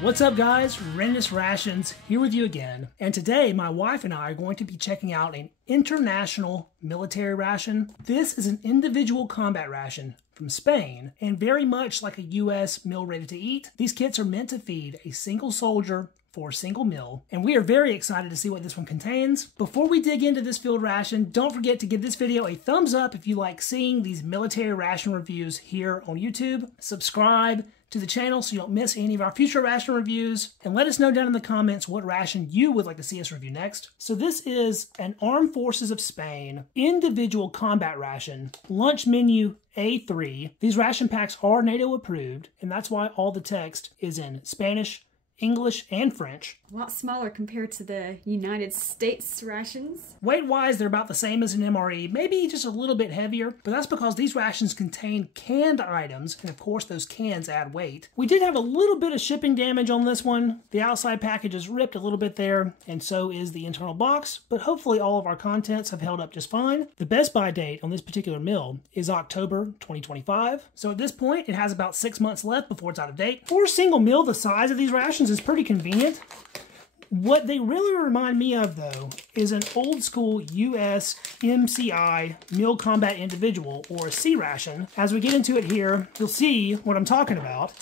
What's up guys, Readiness Rations here with you again, and today my wife and I are going to be checking out an international military ration. This is an individual combat ration from Spain, and very much like a US meal ready to eat, these kits are meant to feed a single soldier for a single meal, and we are very excited to see what this one contains. Before we dig into this field ration, don't forget to give this video a thumbs up if you like seeing these military ration reviews here on YouTube. Subscribe to the channel so you don't miss any of our future ration reviews, and let us know down in the comments what ration you would like to see us review next. So this is an Armed Forces of Spain individual combat ration, lunch menu A3. These ration packs are NATO approved, and that's why all the text is in Spanish, English, and French. A lot smaller compared to the United States rations. Weight-wise, they're about the same as an MRE, maybe just a little bit heavier, but that's because these rations contain canned items, and of course those cans add weight. We did have a little bit of shipping damage on this one. The outside package is ripped a little bit there, and so is the internal box, but hopefully all of our contents have held up just fine. The best buy date on this particular meal is October 2025, so at this point it has about 6 months left before it's out of date. For a single meal the size of these rations is pretty convenient. What they really remind me of, though, is an old school US MCI Meal Combat Individual, or a C ration. As we get into it here, you'll see what I'm talking about.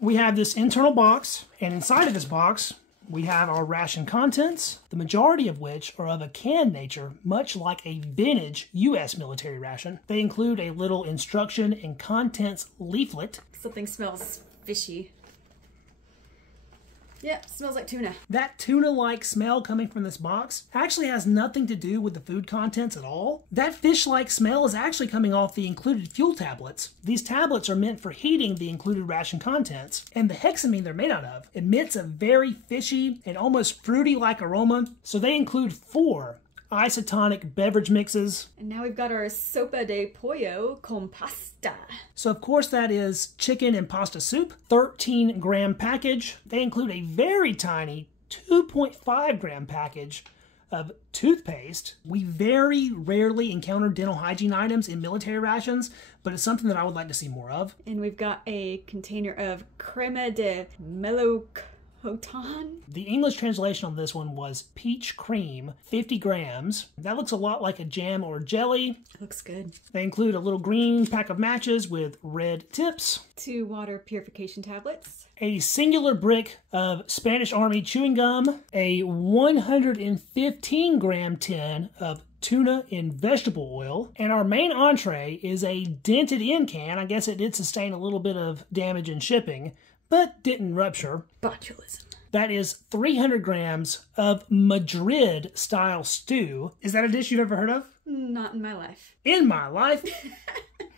We have this internal box, and inside of this box, we have our ration contents, the majority of which are of a canned nature, much like a vintage US military ration. They include a little instruction and contents leaflet. Something smells fishy. Yep, smells like tuna. That tuna-like smell coming from this box actually has nothing to do with the food contents at all. That fish-like smell is actually coming off the included fuel tablets. These tablets are meant for heating the included ration contents, and the hexamine they're made out of emits a very fishy and almost fruity-like aroma, so they include 4 isotonic beverage mixes. And now we've got our sopa de pollo con pasta. So of course that is chicken and pasta soup, 13-gram package. They include a very tiny 2.5-gram package of toothpaste. We very rarely encounter dental hygiene items in military rations, but it's something that I would like to see more of. And we've got a container of crema de melocotón. The English translation on this one was peach cream, 50 grams. That looks a lot like a jam or jelly. Looks good. They include a little green pack of matches with red tips, 2 water purification tablets, a singular brick of Spanish MRE chewing gum, a 115-gram tin of tuna in vegetable oil, and our main entree is a dented-in can. I guess it did sustain a little bit of damage in shipping, but didn't rupture. Botulism. That is 300 grams of Madrid-style stew. Is that a dish you've ever heard of? Not in my life. In my life?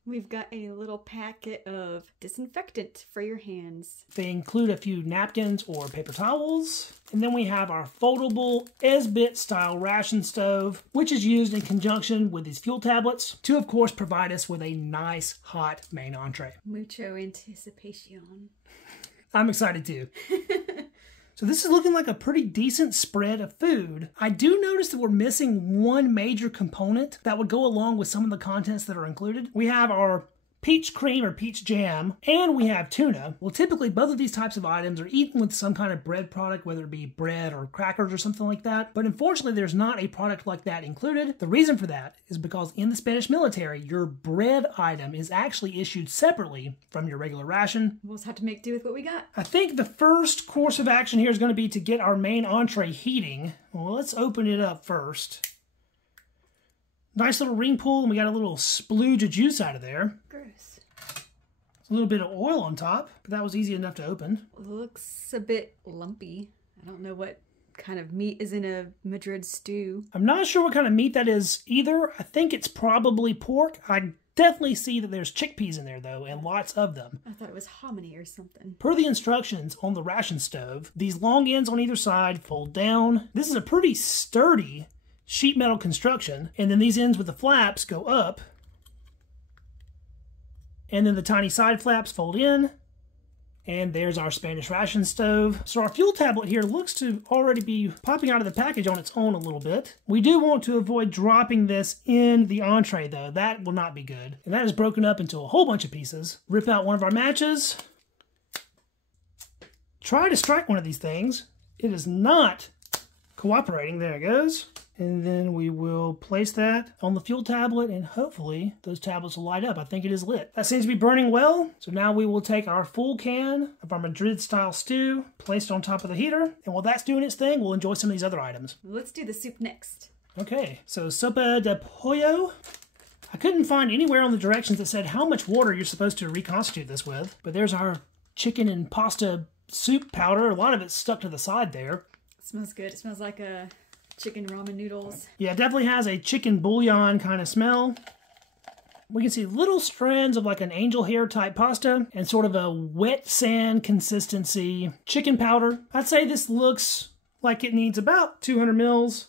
We've got a little packet of disinfectant for your hands. They include a few napkins or paper towels. And then we have our foldable Esbit-style ration stove, which is used in conjunction with these fuel tablets to, of course, provide us with a nice, hot main entree. Mucho anticipación. I'm excited too. So this is looking like a pretty decent spread of food. I do notice that we're missing one major component that would go along with some of the contents that are included. We have our peach cream or peach jam, and we have tuna. Well, typically both of these types of items are eaten with some kind of bread product, whether it be bread or crackers or something like that. But unfortunately, there's not a product like that included. The reason for that is because in the Spanish military, your bread item is actually issued separately from your regular ration. We'll just have to make do with what we got. I think the first course of action here is going to be to get our main entree heating. Well, let's open it up first. Nice little ring pull, and we got a little splooge of juice out of there. Gross. A little bit of oil on top, but that was easy enough to open. Looks a bit lumpy. I don't know what kind of meat is in a Madrid stew. I'm not sure what kind of meat that is either. I think it's probably pork. I definitely see that there's chickpeas in there though, and lots of them. I thought it was hominy or something. Per the instructions on the ration stove, these long ends on either side fold down. This is a pretty sturdy sheet metal construction, and then these ends with the flaps go up, and then the tiny side flaps fold in, and there's our Spanish ration stove. So our fuel tablet here looks to already be popping out of the package on its own a little bit. We do want to avoid dropping this in the entree though. That will not be good. And that is broken up into a whole bunch of pieces. Rip out one of our matches. try to strike one of these things. It is not cooperating. There it goes. And then we will place that on the fuel tablet, and hopefully those tablets will light up. I think it is lit. That seems to be burning well. So now we will take our full can of our Madrid style stew, placed on top of the heater. And while that's doing its thing, we'll enjoy some of these other items. Let's do the soup next. Okay, so sopa de pollo. I couldn't find anywhere on the directions that said how much water you're supposed to reconstitute this with. But there's our chicken and pasta soup powder. A lot of it's stuck to the side there. It smells good. It smells like a chicken ramen noodles. Yeah, it definitely has a chicken bouillon kind of smell. We can see little strands of like an angel hair type pasta and sort of a wet sand consistency chicken powder. I'd say this looks like it needs about 200 mils.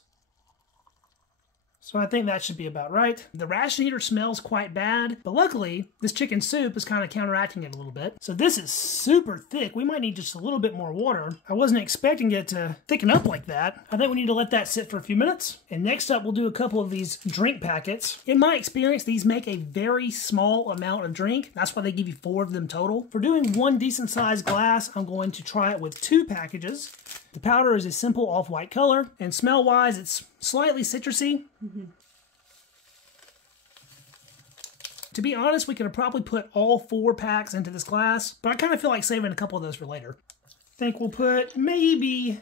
So I think that should be about right. The ration heater smells quite bad, but luckily this chicken soup is kind of counteracting it a little bit. So this is super thick. We might need just a little bit more water. I wasn't expecting it to thicken up like that. I think we need to let that sit for a few minutes. And next up, we'll do a couple of these drink packets. In my experience, these make a very small amount of drink. That's why they give you 4 of them total. For doing one decent sized glass, I'm going to try it with 2 packages. The powder is a simple off-white color, and smell-wise, it's slightly citrusy. To be honest, we could have probably put all 4 packs into this glass, but I kind of feel like saving a couple of those for later. I think we'll put maybe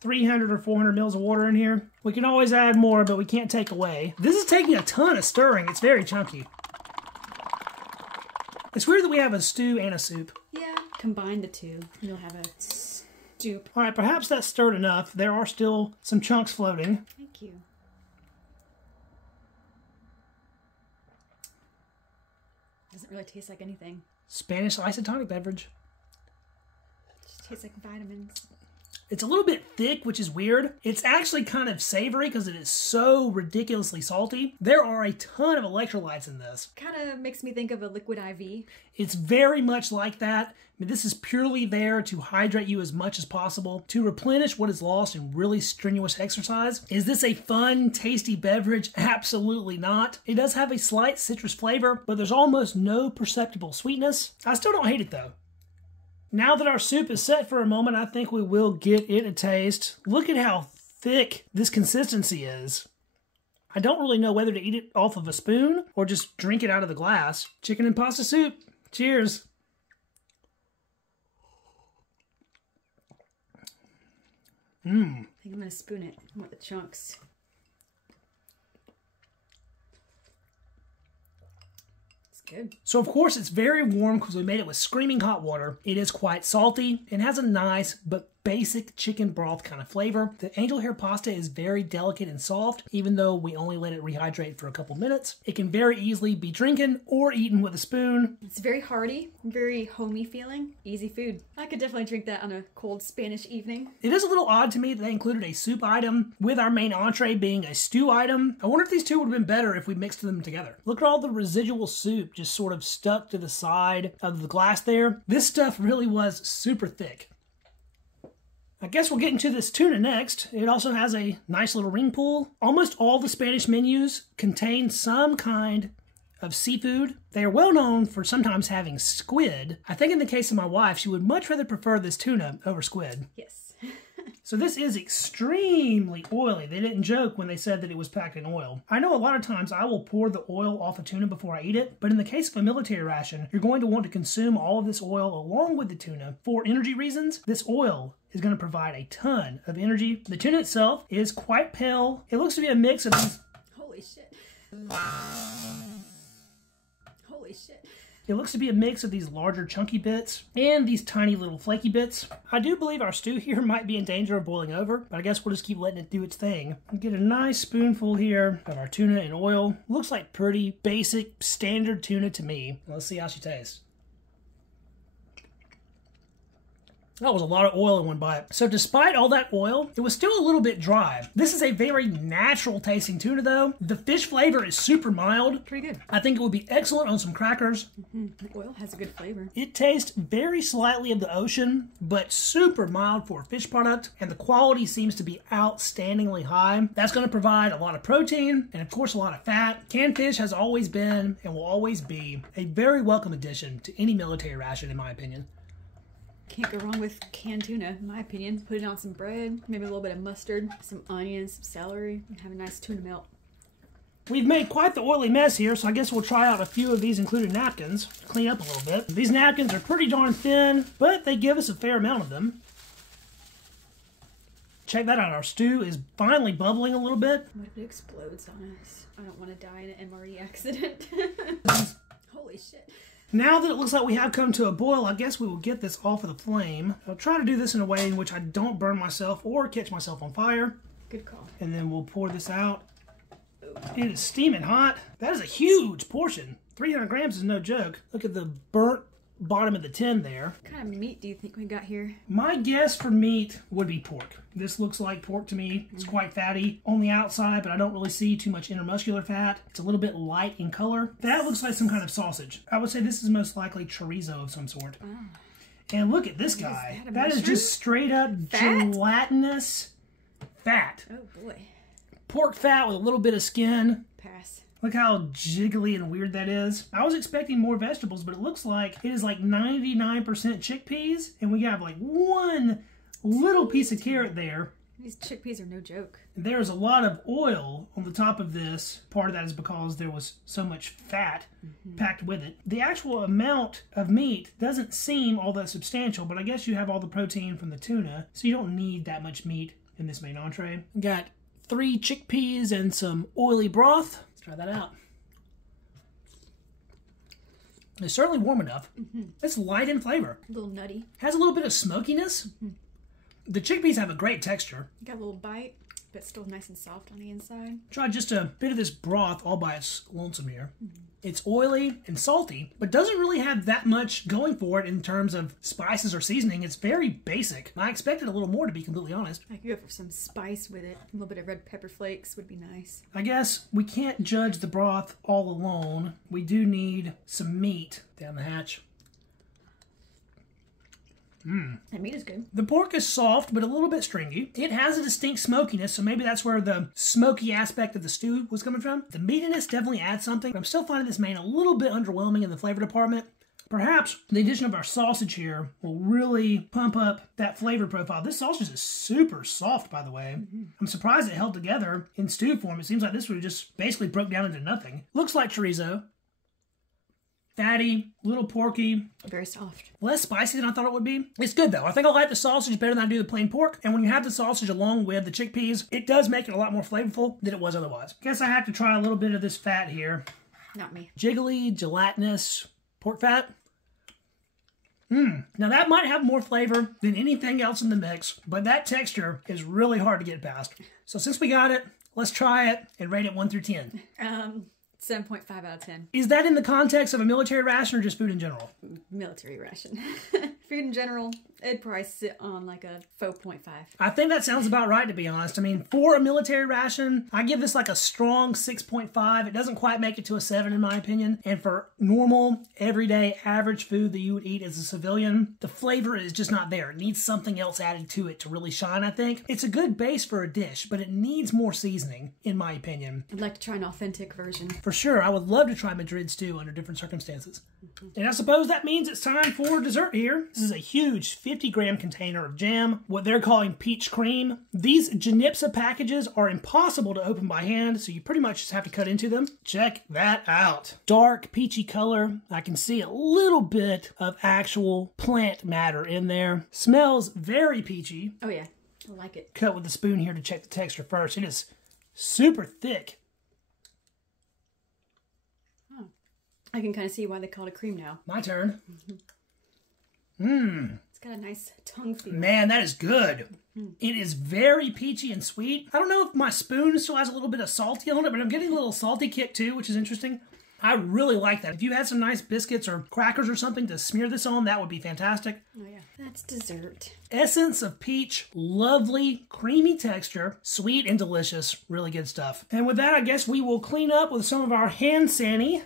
300 or 400 mils of water in here. We can always add more, but we can't take away. This is taking a ton of stirring. It's very chunky. It's weird that we have a stew and a soup. Yeah, combine the two. You'll have a soup. All right, perhaps that's stirred enough. There are still some chunks floating. Thank you. Doesn't really taste like anything. Spanish isotonic beverage. Just tastes like vitamins. It's a little bit thick, which is weird. It's actually kind of savory because it is so ridiculously salty. There are a ton of electrolytes in this. Kind of makes me think of a liquid IV. It's very much like that. I mean, this is purely there to hydrate you as much as possible, to replenish what is lost in really strenuous exercise. Is this a fun, tasty beverage? Absolutely not. It does have a slight citrus flavor, but there's almost no perceptible sweetness. I still don't hate it though. Now that our soup is set for a moment, I think we will get it a taste. Look at how thick this consistency is. I don't really know whether to eat it off of a spoon or just drink it out of the glass. Chicken and pasta soup. Cheers. I think I'm going to spoon it. I want the chunks. Good. So of course it's very warm because we made it with screaming hot water. It is quite salty and has a nice but basic chicken broth kind of flavor. The angel hair pasta is very delicate and soft, even though we only let it rehydrate for a couple minutes. It can very easily be drinking or eaten with a spoon. It's very hearty, very homey feeling, easy food. I could definitely drink that on a cold Spanish evening. It is a little odd to me that they included a soup item with our main entree being a stew item. I wonder if these two would have been better if we mixed them together. Look at all the residual soup just sort of stuck to the side of the glass there. This stuff really was super thick. I guess we'll get into this tuna next. It also has a nice little ring pool. Almost all the Spanish menus contain some kind of seafood. They are well known for sometimes having squid. I think in the case of my wife, she would much rather prefer this tuna over squid. Yes. So this is extremely oily. They didn't joke when they said that it was packed in oil. I know a lot of times I will pour the oil off a tuna before I eat it, but in the case of a military ration, you're going to want to consume all of this oil along with the tuna. For energy reasons, this oil is going to provide a ton of energy. The tuna itself is quite pale. It looks to be a mix of these... Holy shit. Holy shit. It looks to be a mix of these larger chunky bits and these tiny little flaky bits. I do believe our stew here might be in danger of boiling over, but I guess we'll just keep letting it do its thing. We'll get a nice spoonful here of our tuna in oil. Looks like pretty basic, standard tuna to me. Let's see how she tastes. That was a lot of oil in one bite. So despite all that oil, it was still a little bit dry. This is a very natural tasting tuna though. The fish flavor is super mild. Pretty good. I think it would be excellent on some crackers. The oil has a good flavor. It tastes very slightly of the ocean, but super mild for a fish product. And the quality seems to be outstandingly high. That's going to provide a lot of protein and of course a lot of fat. Canned fish has always been and will always be a very welcome addition to any military ration in my opinion. Can't go wrong with canned tuna, in my opinion. Put it on some bread, maybe a little bit of mustard, some onions, some celery, and have a nice tuna melt. We've made quite the oily mess here, so I guess we'll try out a few of these included napkins. Clean up a little bit. These napkins are pretty darn thin, but they give us a fair amount of them. Check that out. Our stew is finally bubbling a little bit. What if it explodes on us? I don't want to die in an MRE accident. Holy shit. Now that it looks like we have come to a boil, I guess we will get this off of the flame. I'll try to do this in a way in which I don't burn myself or catch myself on fire. Good call. And then we'll pour this out. It is steaming hot. That is a huge portion. 300 grams is no joke. Look at the burnt bottom of the tin there. What kind of meat do you think we got here? My guess for meat would be pork. This looks like pork to me. It's quite fatty on the outside, but I don't really see too much intermuscular fat. It's a little bit light in color. That looks like some kind of sausage. I would say this is most likely chorizo of some sort. Oh. And look at this guy. That is just straight up gelatinous fat. Oh boy. Pork fat with a little bit of skin. Pass. Look how jiggly and weird that is. I was expecting more vegetables, but it looks like it is like 99% chickpeas, and we have like one little piece of carrot there. These chickpeas are no joke. There's a lot of oil on the top of this. Part of that is because there was so much fat packed with it. The actual amount of meat doesn't seem all that substantial, but I guess you have all the protein from the tuna, so you don't need that much meat in this main entree. Got 3 chickpeas and some oily broth. Let's try that out. It's certainly warm enough. It's light in flavor. A little nutty. Has a little bit of smokiness. The chickpeas have a great texture. Got a little bite, but still nice and soft on the inside. Try just a bit of this broth all by its lonesome here. It's oily and salty, but doesn't really have that much going for it in terms of spices or seasoning. It's very basic. I expected a little more, to be completely honest. I could go for some spice with it. A little bit of red pepper flakes would be nice. I guess we can't judge the broth all alone. We do need some meat down the hatch. That meat is good. The pork is soft, but a little bit stringy. It has a distinct smokiness, so maybe that's where the smoky aspect of the stew was coming from. The meatiness definitely adds something, but I'm still finding this main a little bit underwhelming in the flavor department. Perhaps the addition of our sausage here will really pump up that flavor profile. This sausage is super soft, by the way. I'm surprised it held together in stew form. It seems like this would have just basically broke down into nothing. Looks like chorizo. Fatty, a little porky. Very soft. Less spicy than I thought it would be. It's good though. I think I like the sausage better than I do the plain pork. And when you have the sausage along with the chickpeas, it does make it a lot more flavorful than it was otherwise. Guess I have to try a little bit of this fat here. Not me. Jiggly, gelatinous pork fat. Now that might have more flavor than anything else in the mix, but that texture is really hard to get past. So since we got it, let's try it and rate it 1 through 10. 7.5 out of 10. Is that in the context of a military ration or just food in general? Military ration. Food in general, it'd probably sit on like a 4.5. I think that sounds about right, to be honest. I mean, for a military ration, I give this like a strong 6.5. It doesn't quite make it to a 7 in my opinion. And for normal, everyday, average food that you would eat as a civilian, the flavor is just not there. It needs something else added to it to really shine, I think. It's a good base for a dish, but it needs more seasoning, in my opinion. I'd like to try an authentic version. For sure, I would love to try Madrid Stew under different circumstances. And I suppose that means it's time for dessert here. This is a huge 50-gram container of jam, what they're calling peach cream. These Janipsa packages are impossible to open by hand, so you pretty much just have to cut into them. Check that out. Dark, peachy color. I can see a little bit of actual plant matter in there. Smells very peachy. Oh yeah, I like it. Cut with the spoon here to check the texture first. It is super thick. I can kind of see why they call it cream now. My turn. It's got a nice tongue feel. Man, that is good. It is very peachy and sweet. I don't know if my spoon still has a little bit of salty on it, but I'm getting a little salty kick too, which is interesting. I really like that. If you had some nice biscuits or crackers or something to smear this on, that would be fantastic. Oh yeah, that's dessert. Essence of peach, lovely, creamy texture, sweet and delicious. Really good stuff. And with that, I guess we will clean up with some of our hand sani.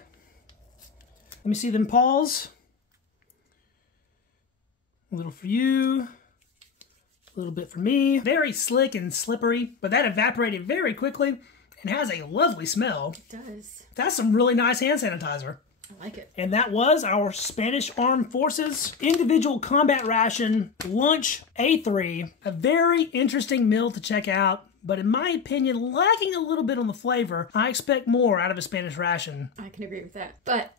Let me see them paws. A little for you. A little bit for me. Very slick and slippery, but that evaporated very quickly and has a lovely smell. It does. That's some really nice hand sanitizer. I like it. And that was our Spanish Armed Forces Individual Combat Ration Lunch A3. A very interesting meal to check out, but in my opinion, lacking a little bit on the flavor. I expect more out of a Spanish ration. I can agree with that. But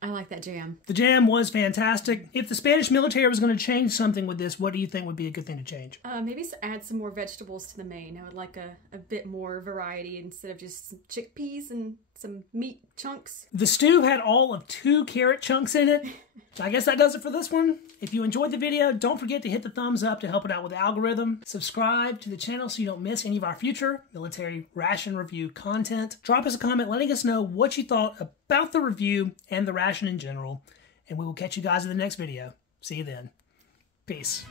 I like that jam. The jam was fantastic. If the Spanish military was going to change something with this, what do you think would be a good thing to change? Maybe add some more vegetables to the main. I would like a bit more variety instead of just some chickpeas and some meat chunks. The stew had all of 2 carrot chunks in it. So I guess that does it for this one. If you enjoyed the video, don't forget to hit the thumbs up to help it out with the algorithm. Subscribe to the channel so you don't miss any of our future military ration review content. Drop us a comment letting us know what you thought about the review and the ration in general. And we will catch you guys in the next video. See you then. Peace.